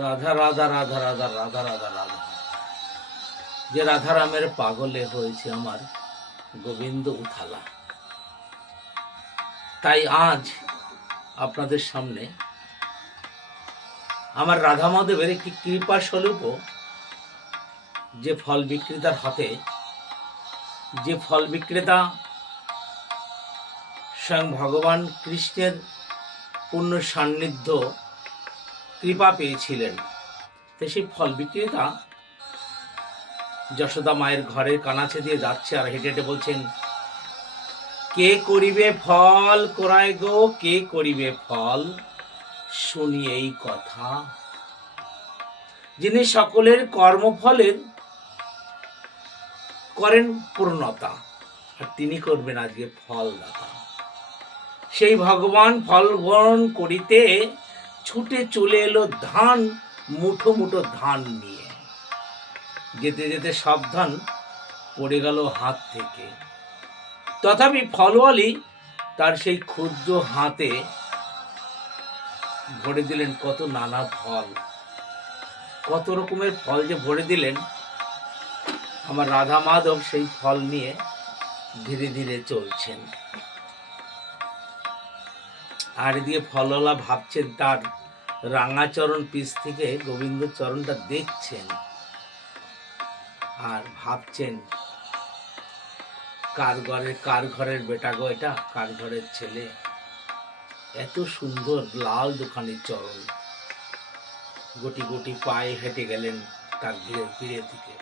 রাধা রাধা রাধা রাধা রাধা রাধা রাধা। যে রাধারামের পাগলে হয়েছে আমার গোবিন্দ উথালা। তাই আজ আপনাদের সামনে আমার রাধা মাধবের একটি কৃপা স্বরূপ যে ফল বিক্রেতার হাতে, যে ফল বিক্রেতা স্বয়ং ভগবান কৃষ্ণের পূর্ণ সান্নিধ্য কৃপা পেয়েছিলেন। তো সেই ফল বিক্রেতা যশোদা মায়ের ঘরের কানাচে দিয়ে যাচ্ছে আর হেঁটে হেঁটে বলছেন, কে করিবে ফল? কোরায় গো, কে করিবে ফল? শুনি এই কথা। যিনি সকলের কর্মফলের করেন পূর্ণতা, আর তিনি করবেন আজকে ফলদাতা। সেই ভগবান ফল গ্রহণ করিতে ছুটে চলে এলো ধান, মুঠো মুঠো ধান নিয়ে। যেতে যেতে সাবধান পড়ে গেল হাত থেকে। তথাপি ফলওয়ালি তার সেই ক্ষুদ্র হাতে ভরে দিলেন কত নানা ফল। কত রকমের ফল যে ভরে দিলেন, আমার রাধা মাধব সেই ফল নিয়ে ধীরে ধীরে চলছেন। আর এদিকে ফলওয়ালা ভাবছেন তার রাঙাচরণ পিস থেকে গোবিন্দ চরণটা দেখছেন আর ভাবছেন, কার ঘরের কার ঘরের বেটা গো এটা? কার ঘরের ছেলে? এত সুন্দর লাল দোকানের চরণ। গুটি গুটি পায়ে হেঁটে গেলেন তার ধীরে ধীরে দিকে।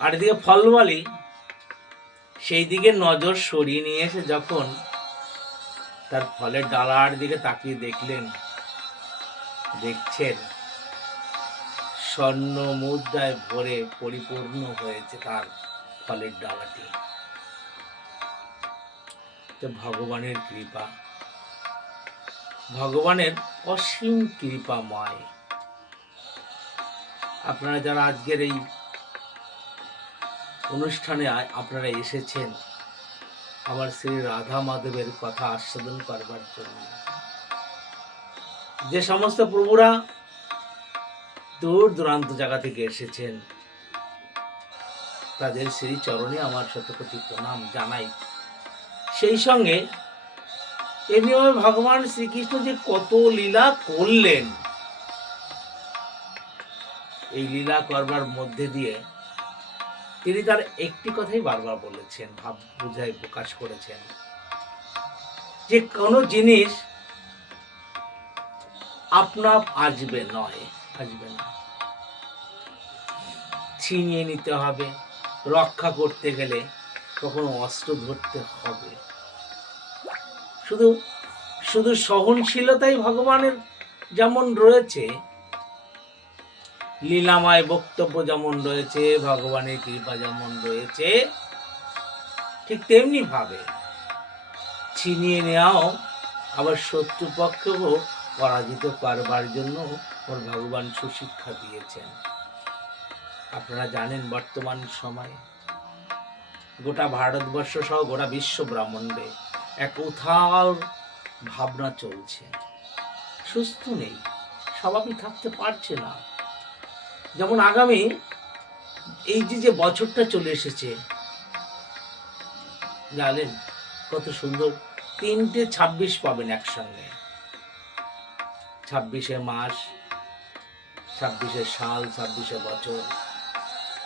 আর এদিকে ফলওয়ালি সেই দিকে নজর সরিয়ে নিয়ে এসে যখন তার ফলের ডালার দিকে তাকিয়ে দেখলেন দেখছেন? স্বর্ণ মুদ্রায় ভরে পরিপূর্ণ হয়েছে তার ফলের ডালাটি। তো ভগবানের কৃপা। ভগবানের অসীম কৃপাময়। আপনারা যারা আজকের এই অনুষ্ঠানে আপনারা এসেছেন, আমার শ্রী রাধা মাধবের কথা আস্বাদন করবার জন্য। যে সমস্ত প্রভুরা দূর দূরান্ত জায়গা থেকে এসেছেন, তাদের শ্রী চরণে আমার শতকোটি প্রণাম জানাই। সেই সঙ্গে এমনিভাবে ভগবান শ্রীকৃষ্ণ যে কত লীলা করলেন, এই লীলা করবার মধ্যে দিয়ে তিনি তার একটি কথাই বারবার বলেছেন, ভাব বুঝাই প্রকাশ করেছেন। যে কোনো জিনিস আপনা আসবে নয়, আসবে না। ছিনিয়ে নিতে হবে, রক্ষা করতে গেলে কখনো অস্ত্র ধরতে হবে। শুধু শুধু সহনশীলতাই ভগবানের যেমন রয়েছে, লীলাময় বক্তব্য যেমন রয়েছে, ভগবানের কৃপা যেমন রয়েছে, ঠিক তেমনি ভাবে ছিনিয়ে নেওয়াও আবার শত্রুপক্ষকেও পরাজিত করবার জন্য ওর ভগবান সুশিক্ষা দিয়েছেন। আপনারা জানেন বর্তমান সময়ে গোটা ভারতবর্ষ সহ গোটা বিশ্ব ব্রহ্মাণ্ডে এক উথাল ভাবনা চলছে। সুস্থ নেই, স্বাভাবিক থাকতে পারছে না। যেমন আগামী এই যে যে বছরটা চলে এসেছে, জানেন কত সুন্দর, তিনটে ছাব্বিশ পাবেন একসঙ্গে। ছাব্বিশে মাস, ছাব্বিশে সাল, ছাব্বিশে বছর,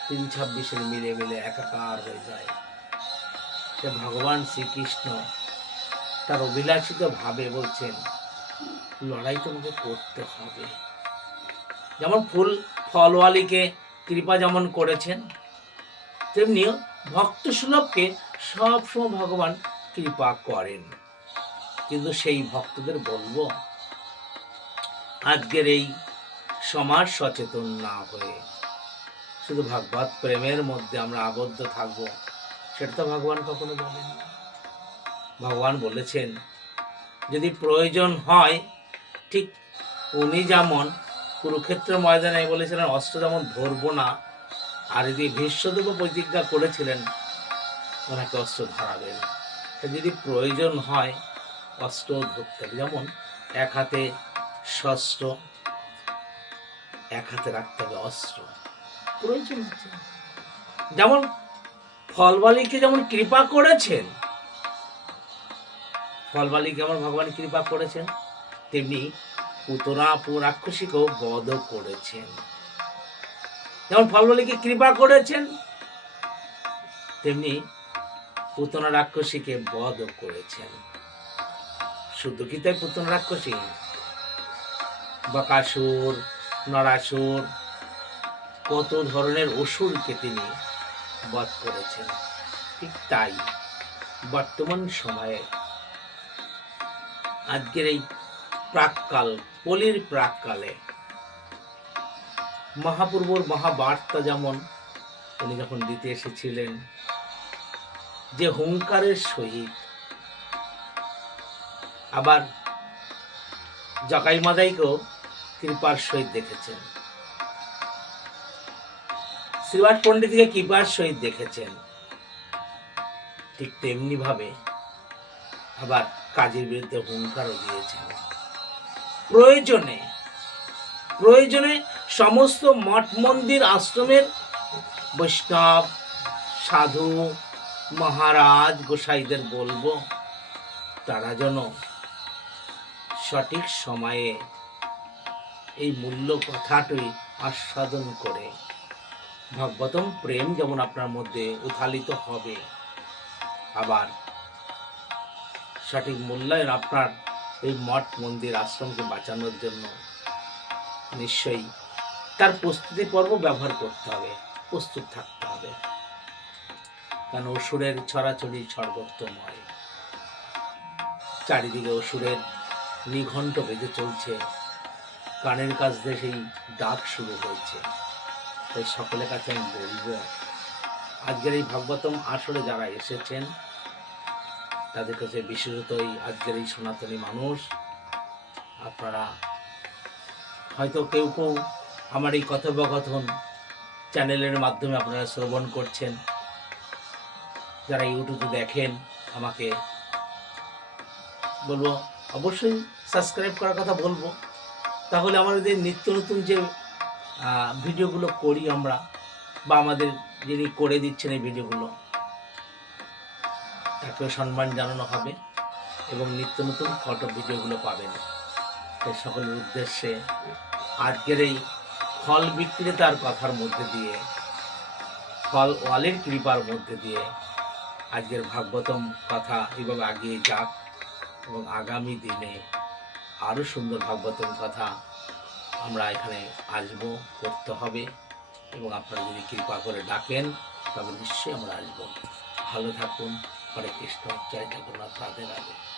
তিন ছাব্বিশের মিলে মিলে একাকার হয়ে যায়। যে ভগবান শ্রীকৃষ্ণ তার অভিলাষিত ভাবে বলছেন, লড়াই তোমাকে করতে হবে। যেমন ফুল ফলওয়ালিকে কৃপা যেমন করেছেন, তেমনি ভক্ত সুলভকে সবসময় ভগবান কৃপা করেন। কিন্তু সেই ভক্তদের বলব আজকের এই সমাজ সচেতন না হয়ে। শুধু ভাগবত প্রেমের মধ্যে আমরা আবদ্ধ থাকব, সেটা তো ভগবান কখনো বলেন ভগবান বলেছেন, যদি প্রয়োজন হয়, ঠিক উনি যেমন কুরুক্ষেত্র ময়দানে বলেছিলেন, অস্ত্র যেমন ধরবো না, আর যদি ভীষ্মদেব প্রতিজ্ঞা করেছিলেন, ওনাকে অস্ত্র ধরাবেন। যদি প্রয়োজন হয় অস্ত্র ধরতে যেমন এক হাতে শস্ত্র এক হাতে রাখতে হবে অস্ত্র। প্রয়োজন আছে। যেমন ফলবালিকে যেমন কৃপা করেছেন ফলবালিকে যেমন ভগবান কৃপা করেছেন তেমনি পুতনা রাক্ষসীকেও বধ করেছেন। যেমন ফলবালিকে কৃপা করেছেন তেমনি পুতনা রাক্ষসীকে বধ করেছেন। শুধু কি তাই পুতনা রাক্ষসী বকাসুর নরাসুর কত ধরনের অসুরকে তিনি বধ করেছেন। ঠিক তাই বর্তমান সময়ে আজকের এই প্রাককাল পলির প্রাককালে মহাপূর্বর মহাবার্তা যেমন উনি যখন দিতে এসেছিলেন, যে হুঙ্কারের সহিত আবার জকাই মাদাইকেও কৃপার সহিত দেখেছেন। শ্রীবাস পণ্ডিতকে কৃপার সহিত দেখেছেন। ঠিক তেমনি ভাবে আবার কাজের বিরুদ্ধে হুঙ্কারও দিয়েছেন। প্রয়োজনে প্রয়োজনে সমস্ত মঠ মন্দির আশ্রমের বৈষ্ণব, সাধু, মহারাজ, গোসাইদের বলব, তারা যেন সঠিক সময়ে এই মূল্য কথাটি আস্বাদন করে। ভাগবতম প্রেম যেমন আপনার মধ্যে উথালিত হবে, আবার সঠিক মূল্যায়ন আপনার এই মঠ মন্দির আশ্রমকে বাঁচানোর জন্য নিশ্চয়ই তার প্রস্তুতি পর্ব ব্যবহার করতে হবে, প্রস্তুত থাকতে হবে। কারণ অসুরের ছড়াছড়ি সর্বত্রময় চারিদিকে অসুরের নিঘণ্ট বেজে চলছে। কানের কাছ দিয়ে সেই ডাক শুরু হয়েছে। তাই সকলের কাছে আমি বলব, আজকের এই ভাগবতম আসরে যারা এসেছেন, তাদের কাছে বিশেষত এই আজকের এই সনাতনী মানুষ, আপনারা হয়তো কেউ কেউ আমার এই কথোপকথন চ্যানেলের মাধ্যমে আপনারা শ্রবণ করছেন। যারা ইউটিউবে দেখেন আমাকে, বলব, অবশ্যই সাবস্ক্রাইব করার কথা বলব। তাহলে আমাদের নিত্য নতুন যে ভিডিওগুলো করি আমরা, বা আমাদের যিনি করে দিচ্ছেন এই ভিডিওগুলো, তাকেও সম্মান জানানো হবে এবং নিত্য নতুন ফটো ভিডিওগুলো পাবেন। তাই সকলের উদ্দেশ্যে আজকের এই ফল বিক্রেতার কথার মধ্যে দিয়ে, ফল ওয়ালের কৃপার মধ্যে দিয়ে আজকের ভাগবতম কথা এইভাবে আগিয়ে যাক এবং আগামী দিনে আরও সুন্দর ভাগবতের কথা আমরা এখানে আসব, করতে হবে। এবং আপনারা যদি কৃপা করে ডাকেন, তবে নিশ্চয়ই আমরা আসব। ভালো থাকুন। হরে কৃষ্ণ। জয় জগন্নাথ। রাধে রাধে।